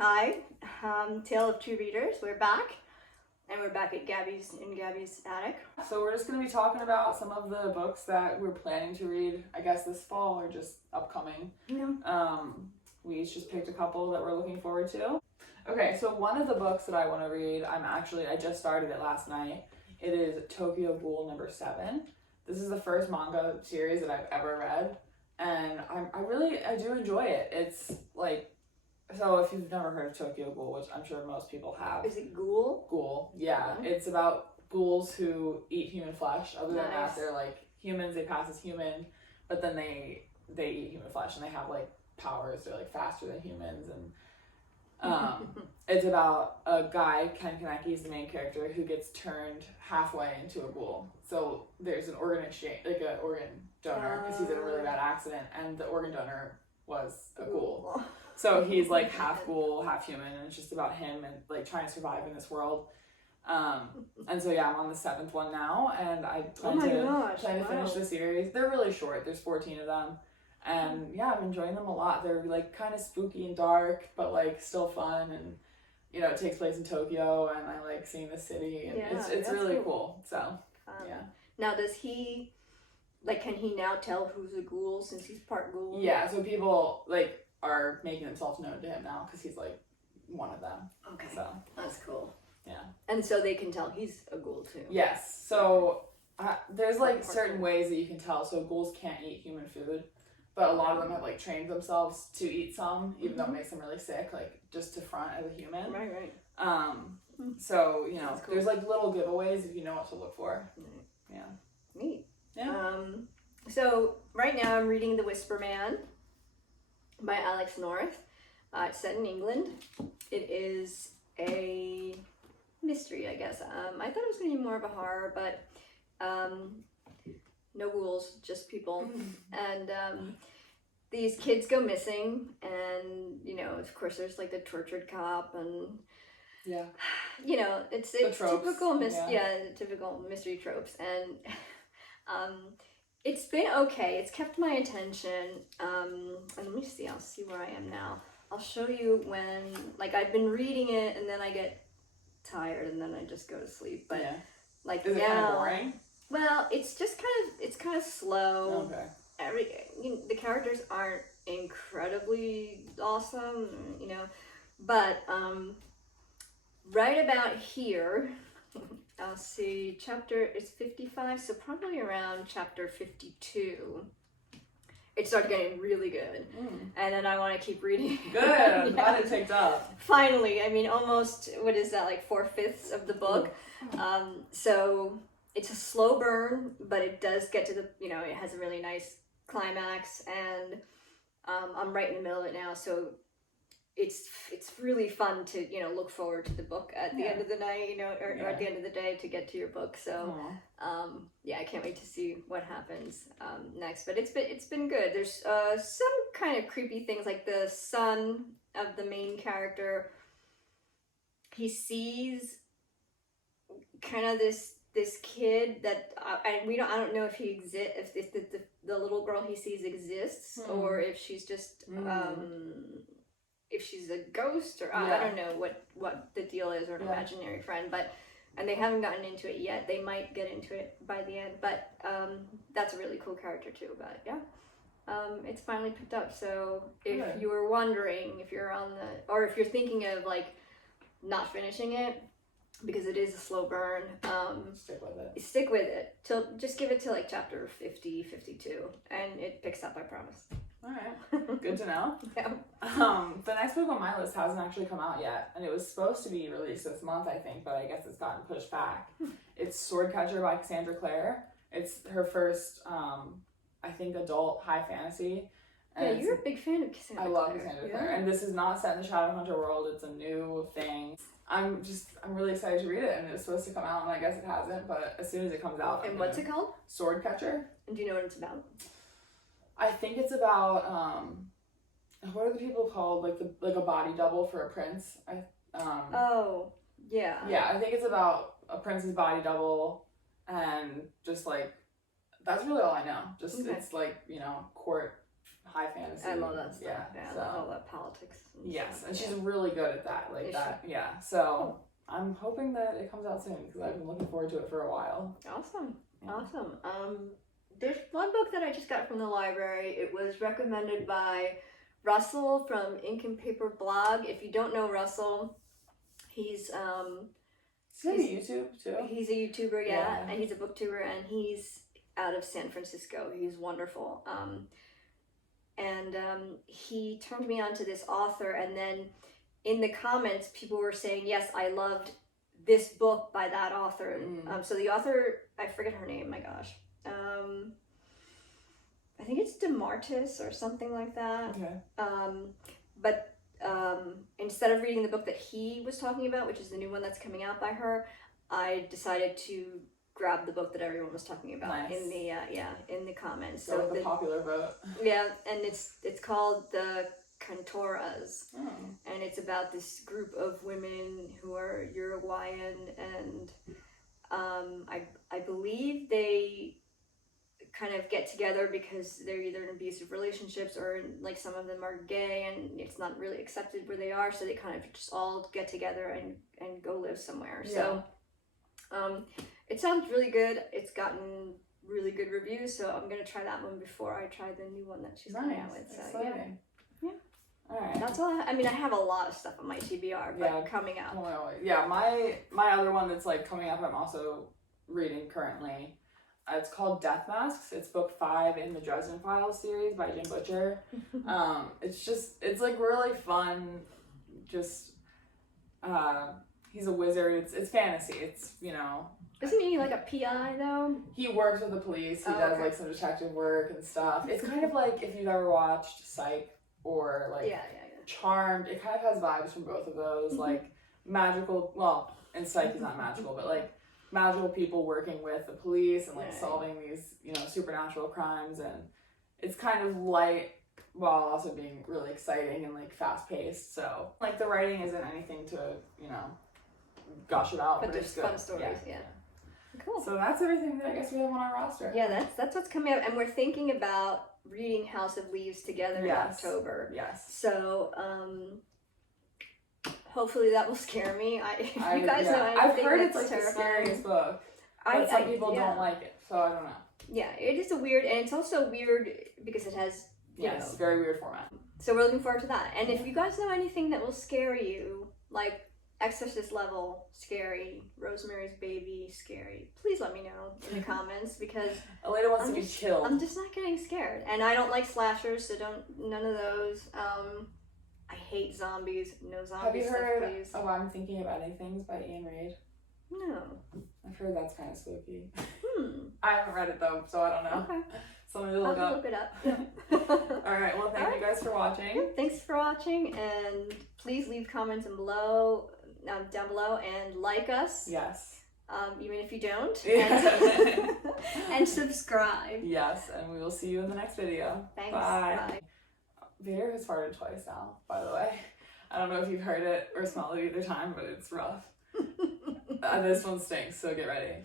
Hi, Tale of Two Readers. We're back, and we're back at Gabby's attic. So we're just going to be talking about some of the books that we're planning to read, I guess this fall or just upcoming. Yeah. We each just picked a couple that we're looking forward to. Okay, so one of the books that I want to read, I just started it last night. It is Tokyo Ghoul number 7. This is the first manga series that I've ever read, and I do enjoy it. It's like, so if you've never heard of Tokyo Ghoul, which I'm sure most people have. Is it ghoul? Ghoul, yeah. Mm-hmm. It's about ghouls who eat human flesh. Other than that, they're like humans, they pass as human, but then they eat human flesh and they have like powers, they're like faster than humans. And it's about a guy, Ken Kaneki is the main character, who gets turned halfway into a ghoul. So there's an organ exchange, like an organ donor, because he's in a really bad accident, and the organ donor was a ghoul. So he's like half ghoul, half human, and it's just about him and like trying to survive in this world. And so yeah, I'm on the 7th one now, and I plan to finish the series. They're really short. There's 14 of them, and yeah, I'm enjoying them a lot. They're like kind of spooky and dark, but like still fun, and you know, it takes place in Tokyo, and I like seeing the city, and it's really cool. So yeah. Now, does he can he now tell who's a ghoul since he's part ghoul? Yeah. So people are making themselves known to him now because he's like one of them. Okay. So that's cool. Yeah. And so they can tell he's a ghoul too. Yes. So there's like certain ways that you can tell. So ghouls can't eat human food, but a lot of them have like trained themselves to eat some, even though it makes them really sick, like just to front as a human. Right. So you know, cool. There's like little giveaways if you know what to look for. Yeah. Neat. Yeah. So right now I'm reading The Whisper Man by Alex North. It's set in England. It is a mystery, I guess. I thought it was going to be more of a horror, but no ghouls, just people. And these kids go missing, and you know, of course, there's like the tortured cop, and you know, it's typical typical mystery tropes, and it's been okay. It's kept my attention. And let me see. I'll see where I am now. I'll show you when, like, I've been reading it and then I get tired and then I just go to sleep. But like is it kind of boring? Well, it's just kind of slow. Okay. The characters aren't incredibly awesome, you know, but right about here. I'll see, it's 55, so probably around chapter 52, it started getting really good. And then I want to keep reading. Good, I'm glad it picked up. Finally, I mean, almost, what is that, like 4/5 of the book? So it's a slow burn, but it does get to the, you know, it has a really nice climax, and I'm right in the middle of it now, so it's really fun to, you know, look forward to the book at the end of the night, you know, or at the end of the day to get to your book. So I can't wait to see what happens next. But it's been good. There's some kind of creepy things, like the son of the main character. He sees kind of this kid that I don't know if he exists, if the little girl he sees exists, or if she's just if she's a ghost, or I don't know what the deal is, or an imaginary friend, and they haven't gotten into it yet. They might get into it by the end, but that's a really cool character too. But it's finally picked up. So if you were wondering, if you're or if you're thinking of like not finishing it, because it is a slow burn, stick with it till, just give it to like chapter 50, 52, and it picks up, I promise. All right, good to know. The next book on my list hasn't actually come out yet, and it was supposed to be released this month, I think, but I guess it's gotten pushed back. It's Swordcatcher by Cassandra Clare. It's her first, I think, adult high fantasy. And you're a big fan of Cassandra Clare. I love Cassandra Clare, and this is not set in the Shadowhunter world. It's a new thing. I'm really excited to read it, and it was supposed to come out, and I guess it hasn't, but as soon as it comes out. And what's it called? Swordcatcher. And do you know what it's about? I think it's about what are the people called, like a body double for a prince. Yeah, I think it's about a prince's body double, and just like that's really all I know. Just it's like, you know, court high fantasy. I love that stuff. Yeah, Yeah, so. all that politics. And Yes, stuff. and she's really good at that. Like Is that. Yeah. So I'm hoping that it comes out soon because I've been looking forward to it for a while. Awesome. Yeah. Awesome. There's one book that I just got from the library. It was recommended by Russell from Ink and Paper blog. If you don't know Russell, he's Is he on YouTube too? He's a YouTuber, yeah, Yeah. and he's a booktuber, and he's out of San Francisco. He's wonderful. He turned me on to this author, and then in the comments, people were saying, yes, I loved this book by that author. So the author, I forget her name, my gosh. I think it's DeMartis or something like that. Okay. Instead of reading the book that he was talking about, which is the new one that's coming out by her, I decided to grab the book that everyone was talking about. Nice. in the comments. Go with the popular vote. Yeah, and it's called The Cantoras, Oh. and it's about this group of women who are Uruguayan, and I believe they kind of get together because they're either in abusive relationships or like some of them are gay and it's not really accepted where they are, so they kind of just all get together and go live somewhere. Yeah. So it sounds really good. It's gotten really good reviews, so I'm gonna try that one before I try the new one that she's coming out with. So Exciting. yeah. All right. That's all. I mean, I have a lot of stuff on my TBR, but coming out. Yeah, my other one that's like coming up, I'm also reading currently. It's called Death Masks. It's book 5 in the Dresden Files series by Jim Butcher. It's like really fun. Just he's a wizard. It's fantasy. It's, you know. Isn't he like a PI though? He works with the police. He does like some detective work and stuff. It's kind of like if you've ever watched Psych or like Charmed. It kind of has vibes from both of those. Like magical. Well, in Psych he's not magical, but like magical people working with the police and like solving these, you know, supernatural crimes, and it's kind of light while also being really exciting and like fast paced. So like the writing isn't anything to, you know, gush about, but it's there's good. fun stories. Yeah. Cool. So that's everything that I guess we have on our roster. Yeah, that's what's coming up, and we're thinking about reading House of Leaves together in October. Yes. So hopefully that will scare me. If you guys know anything, I've heard it's that's like terrifying. the scariest book. But some people don't like it, so I don't know. Yeah, it is a weird, and it's also weird because it has you know, very weird format. So we're looking forward to that. And if you guys know anything that will scare you, like Exorcist level scary, Rosemary's Baby scary, please let me know in the comments, because Elena wants to be chilled. I'm just not getting scared, and I don't like slashers, so none of those. I hate zombies. No zombies. Have you heard please. of I'm Thinking About Any Things by Ian Reid? No. I've heard that's kind of spooky. I haven't read it though, so I don't know. Okay. Something to look I'll up. look it up. Yeah. All right. Well, thank you guys for watching. Thanks for watching, and please leave comments down below, and like us. Yes. Even if you don't. Yeah. And subscribe. Yes, and we will see you in the next video. Thanks. Bye. Bye. Vader has farted twice now, by the way. I don't know if you've heard it or smelled it either time, but it's rough. This one stinks, so get ready.